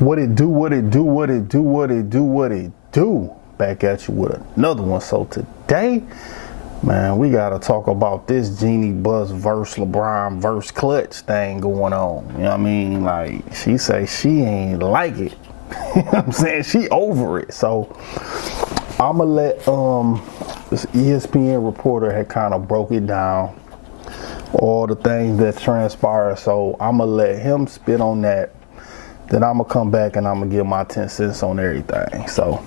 What it do, what it do, what it do, what it do, what it do. Back at you with another one. So today, man, we gotta talk about this Jeanie Buss verse LeBron verse Clutch thing going on. You know what I mean? Like, she say she ain't like it. You know what I'm saying? She over it. So I'ma let this ESPN reporter had kind of broke it down, all the things that transpired. So I'ma let him spit on that. Then I'm going to come back and I'm going to give my 10 cents on everything. So,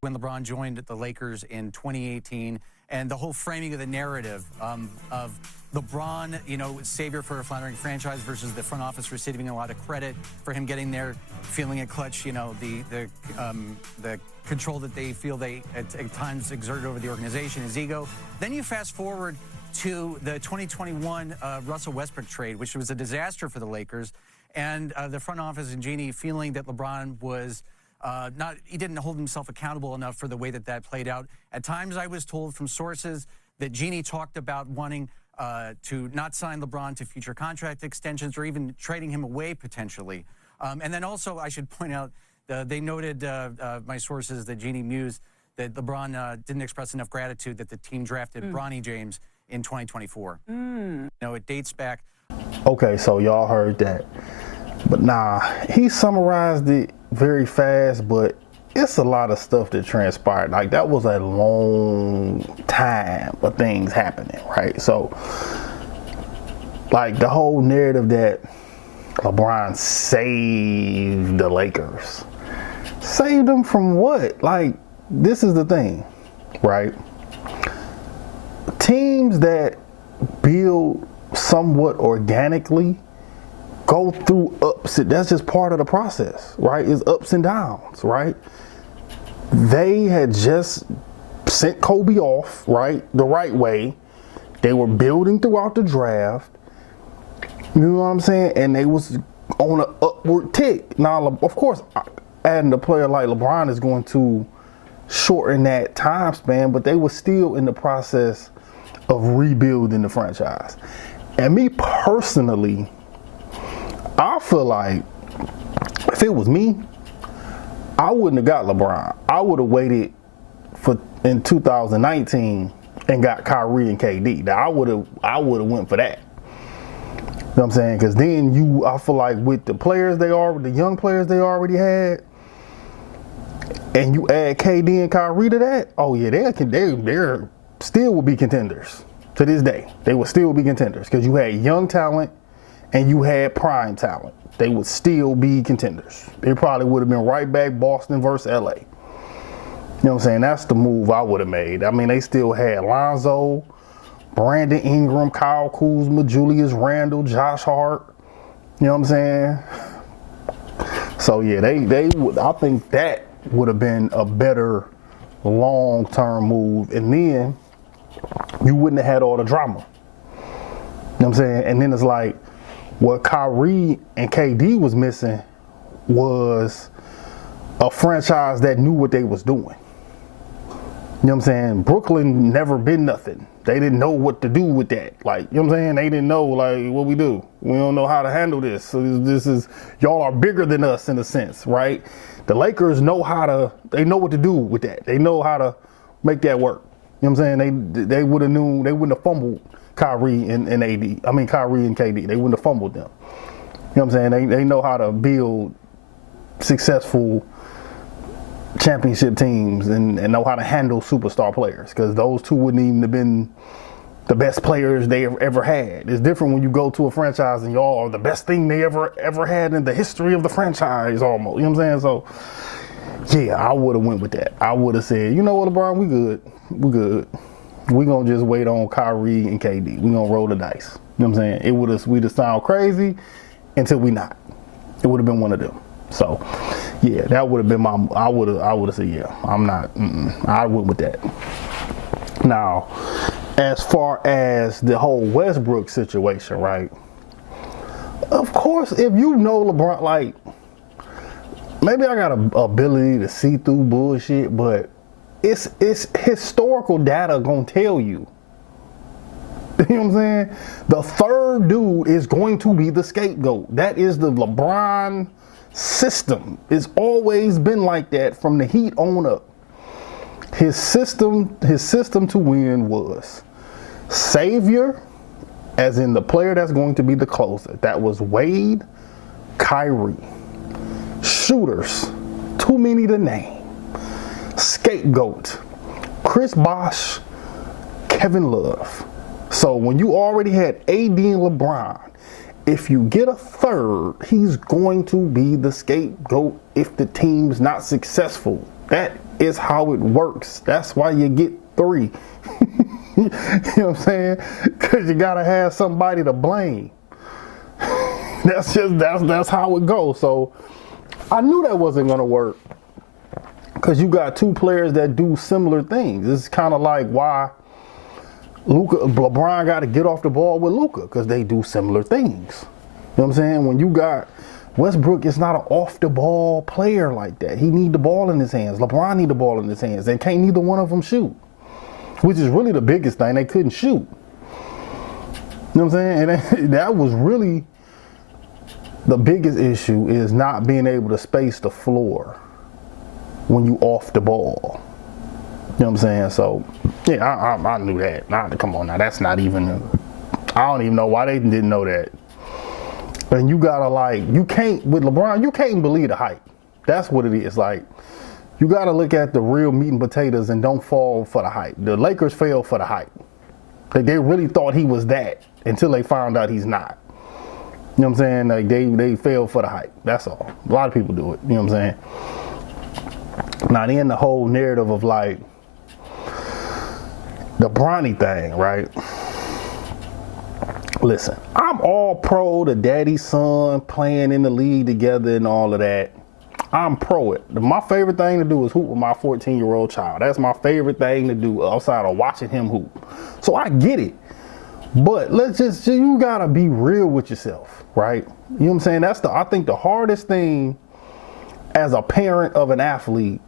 when LeBron joined the Lakers in 2018, and the whole framing of the narrative of LeBron, you know, savior for a floundering franchise versus the front office receiving a lot of credit for him getting there, feeling it clutch, you know, the control that they feel they at times exerted over the organization, his ego. Then you fast forward to the 2021 Russell Westbrook trade, which was a disaster for the Lakers. And the front office and Jeanie feeling that LeBron was he didn't hold himself accountable enough for the way that that played out. At times I was told from sources that Jeanie talked about wanting to not sign LeBron to future contract extensions or even trading him away potentially. And then also I should point out, they noted, my sources, that Jeanie mused that LeBron didn't express enough gratitude that the team drafted Bronny James in 2024. You know, it dates back. okay, so y'all heard that. But nah, he summarized it very fast, but it's a lot of stuff that transpired. Like, that was a long time of things happening, right? So, like, the whole narrative that LeBron saved the Lakers. Saved them from what? Like, this is the thing, right? Teams that build somewhat organically go through ups. That's just part of the process, right? It's ups and downs, right? They had just sent Kobe off, right, the right way. They were building throughout the draft. You know what I'm saying? And they was on an upward tick. Now, of course, adding a player like LeBron is going to shorten that time span, but they were still in the process of rebuilding the franchise. And me personally, I feel like if it was me, I wouldn't have got LeBron. I would have waited for in 2019 and got Kyrie and KD. Now, I would have went for that. You know what I'm saying? Because then I feel like with the young players they already had, and you add KD and Kyrie to that, oh yeah, they still would be contenders to this day. They would still be contenders because you had young talent and you had prime talent. They would still be contenders. They probably would have been right back Boston versus LA. You know what I'm saying? That's the move I would have made. I mean, they still had Lonzo, Brandon Ingram, Kyle Kuzma, Julius Randle, Josh Hart. You know what I'm saying? So yeah, they would. I think that would have been a better long-term move, and then you wouldn't have had all the drama. You know what I'm saying? And then it's like, what Kyrie and KD was missing was a franchise that knew what they was doing. You know what I'm saying? Brooklyn never been nothing. They didn't know what to do with that. Like, you know what I'm saying? They didn't know, like, what we do. We don't know how to handle this. So y'all are bigger than us in a sense, right? The Lakers they know what to do with that. They know how to make that work. You know what I'm saying? They wouldn't have fumbled Kyrie and Kyrie and KD. They wouldn't have fumbled them. You know what I'm saying? They know how to build successful championship teams and know how to handle superstar players, because those two wouldn't even have been the best players they ever had. It's different when you go to a franchise and y'all are the best thing they ever had in the history of the franchise almost. You know what I'm saying? So yeah, I would have went with that. I would have said, you know what, LeBron, we good. We gonna just wait on Kyrie and KD. We gonna roll the dice. You know what I'm saying? We'd have sound crazy until we not. It would have been one of them. So yeah, that would have been I would have said, yeah, I'm not, I went with that. Now, as far as the whole Westbrook situation, right? Of course, if you know LeBron, like, maybe I got a ability to see through bullshit, but it's historical data gonna tell you. You know what I'm saying? The third dude is going to be the scapegoat. That is the LeBron system. It's always been like that from the Heat on up. His system to win was savior, as in the player that's going to be the closer. That was Wade, Kyrie. Shooters, too many to name. Scapegoat, Chris Bosh, Kevin Love. So when you already had AD and LeBron, if you get a third, he's going to be the scapegoat if the team's not successful. That is how it works. That's why you get 3. You know what I'm saying? Because you gotta have somebody to blame. That's how it goes. So I knew that wasn't gonna work, because you got 2 players that do similar things. It's kind of like why LeBron got to get off the ball with Luka, because they do similar things. You know what I'm saying? When you got Westbrook, is not an off the ball player like that. He need the ball in his hands. LeBron need the ball in his hands. They can't neither one of them shoot, which is really the biggest thing. They couldn't shoot. You know what I'm saying? And that was really the biggest issue, is not being able to space the floor when you off the ball. You know what I'm saying? So, yeah, I knew that. Come on now, that's not even, I don't even know why they didn't know that. And you gotta you can't, with LeBron, you can't believe the hype. That's what it is. Like, you gotta look at the real meat and potatoes and don't fall for the hype. The Lakers fell for the hype. They really thought he was that until they found out he's not. You know what I'm saying? Like, they fell for the hype. That's all. A lot of people do it. You know what I'm saying? Now, then the whole narrative of like, the Bronny thing, right? Listen, I'm all pro the daddy son playing in the league together and all of that. I'm pro it. My favorite thing to do is hoop with my 14-year-old child. That's my favorite thing to do outside of watching him hoop. So I get it. But you gotta be real with yourself, right? You know what I'm saying? I think the hardest thing as a parent of an athlete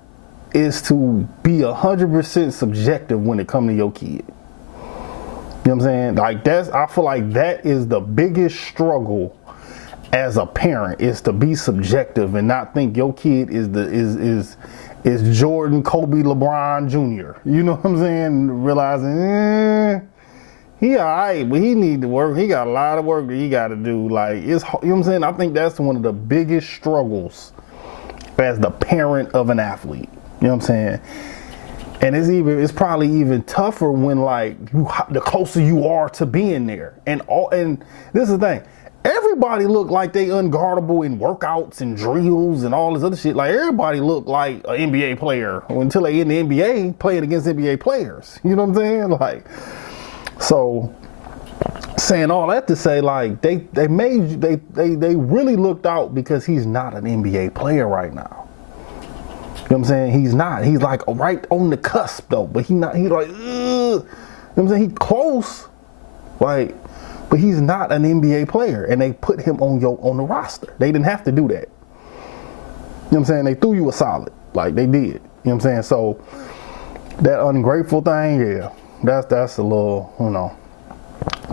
is to be 100% subjective when it comes to your kid. You know what I'm saying? Like, I feel like that is the biggest struggle as a parent, is to be subjective and not think your kid is Jordan, Kobe, LeBron Jr. You know what I'm saying? Realizing, he all right, but he need to work. He got a lot of work that he got to do. Like, you know what I'm saying? I think that's one of the biggest struggles as the parent of an athlete. You know what I'm saying? And it's probably even tougher when, like, the closer you are to being there. And this is the thing. Everybody look like they unguardable in workouts and drills and all this other shit. Like, everybody look like an NBA player until they in the NBA playing against NBA players. You know what I'm saying? Like, so saying all that to say, like, they really looked out because he's not an NBA player right now. You know what I'm saying? He's not. He's like right on the cusp though, but he like, you know what I'm saying? He close, like, but he's not an NBA player, and they put him on the roster. They didn't have to do that. You know what I'm saying? They threw you a solid, like they did. You know what I'm saying? So that ungrateful thing, yeah, that's a little, you know.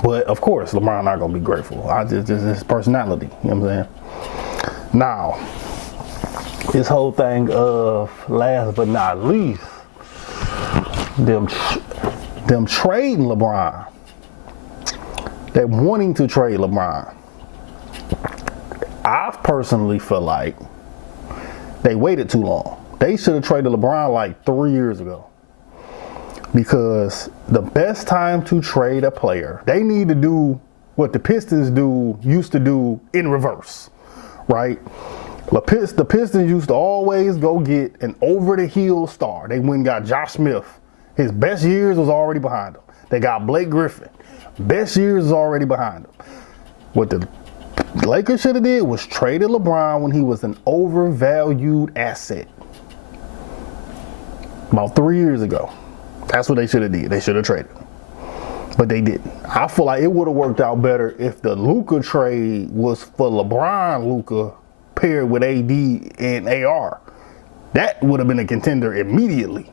But of course, LeBron not gonna be grateful. Just his personality. You know what I'm saying? Now, this whole thing of, last but not least, them trading LeBron. They're wanting to trade LeBron. I personally feel like they waited too long. They should have traded LeBron like 3 years ago. Because the best time to trade a player, they need to do what the Pistons used to do in reverse, right? The Pistons used to always go get an over-the-hill star. They went and got Josh Smith. His best years was already behind him. They got Blake Griffin. Best years is already behind him. What the Lakers should have did was traded LeBron when he was an overvalued asset. About 3 years ago. That's what they should have did. They should have traded him. But they didn't. I feel like it would have worked out better if the Luka trade was for LeBron Luka paired with AD and AR. That would have been a contender immediately.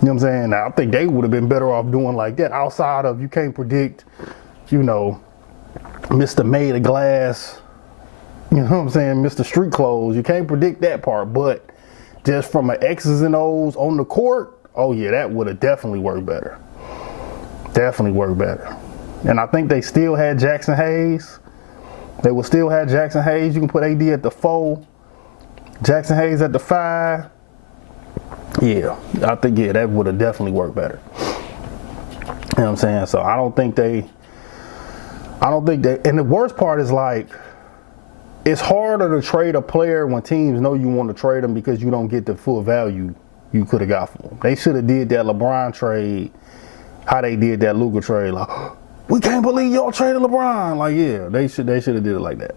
You know what I'm saying? Now, I think they would have been better off doing like that. Outside of, you can't predict, you know, Mr. Made of Glass You know what I'm saying? Mr. Street Clothes. You can't predict that part, but just from an X's and O's on the court, oh yeah, that would have definitely worked better. Definitely worked better. And I think they still had Jackson Hayes. They would still have Jackson Hayes. You can put AD at the 4, Jackson Hayes at the 5. Yeah, I think, yeah, that would have definitely worked better. You know what I'm saying? So I don't think they, and the worst part is like, it's harder to trade a player when teams know you want to trade them because you don't get the full value you could have got for them. They should have did that LeBron trade, how they did that Luka trade. Like, we can't believe y'all traded LeBron. Like, yeah, they should have did it like that.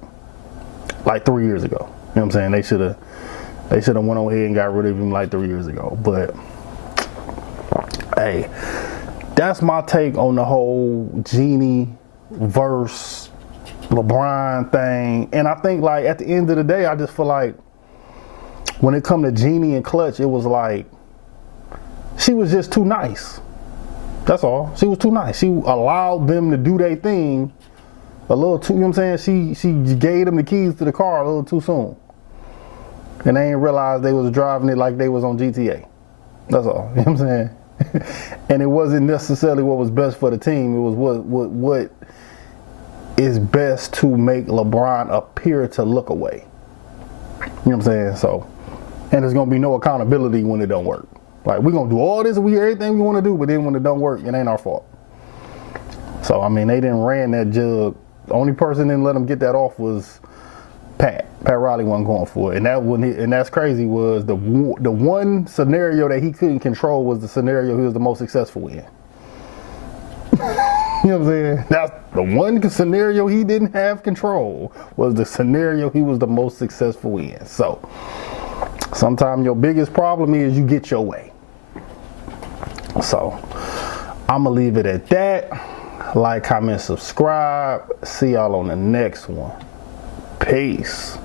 Like 3 years ago. You know what I'm saying? They should have went on ahead and got rid of him like 3 years ago. But hey, that's my take on the whole Jeanie versus LeBron thing. And I think, like, at the end of the day, I just feel like when it come to Jeanie and Clutch, it was like she was just too nice. That's all. She was too nice. She allowed them to do their thing a little too, you know what I'm saying? She gave them the keys to the car a little too soon. And they didn't realize they was driving it like they was on GTA. That's all. You know what I'm saying? And it wasn't necessarily what was best for the team. It was what is best to make LeBron appear to look away. You know what I'm saying? So, and there's gonna be no accountability when it don't work. Like, we're gonna do all this, everything we want to do, but then when it don't work, it ain't our fault. So I mean, they didn't ran that jug. The only person that didn't let them get that off was Pat Riley wasn't going for it, and that's crazy. Was the one scenario that he couldn't control was the scenario he was the most successful in. You know what I'm saying? That's the one scenario he didn't have control, was the scenario he was the most successful in. So sometimes your biggest problem is you get your way. So I'm gonna leave it at that. Like, comment, subscribe. See y'all on the next one. Peace.